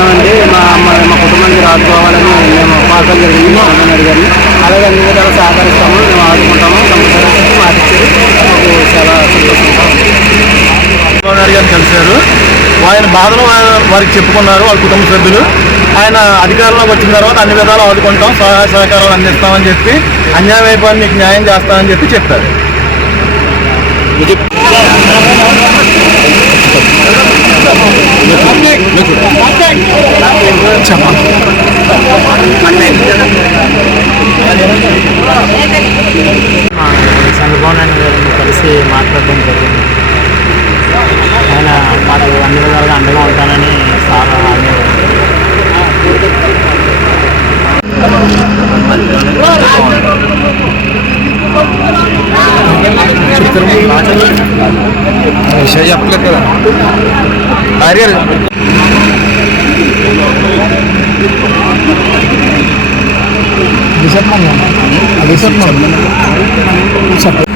ఉన్నామండి. మా మా మా కుటుంబానికి రాజుకోవాలని మేము కోరడం జరిగింది. అమ్మగారి గారిని అలాగే అన్ని విధాలు సహకరిస్తాము. మేము ఆదుకుంటాము. సంవత్సరానికి మాటిచ్చారు మాకు చాలా సంతోషంగా. చంద్రబాబు నాయుడు గారిని కలిశారు. ఆయన బాధలు వారికి చెప్పుకున్నారు వాళ్ళ కుటుంబ సభ్యులు. ఆయన అధికారంలోకి వచ్చిన తర్వాత అన్ని విధాలు ఆదుకుంటాం. సహాయ సహకారాలు అందిస్తామని చెప్పి అన్యాయం అయిపోయి మీకు న్యాయం చేస్తామని చెప్పి చెప్పారు. చంద్రబాబు నాయుడు గారిని కలిసి మాట్లాడడం జరిగింది. ఆయన మాకు అన్ని విధాలుగా అండగా ఉంటానని సార్ హామీ. విషయం చెప్పలేదు కదా. दिसत नाही दिसत नाही.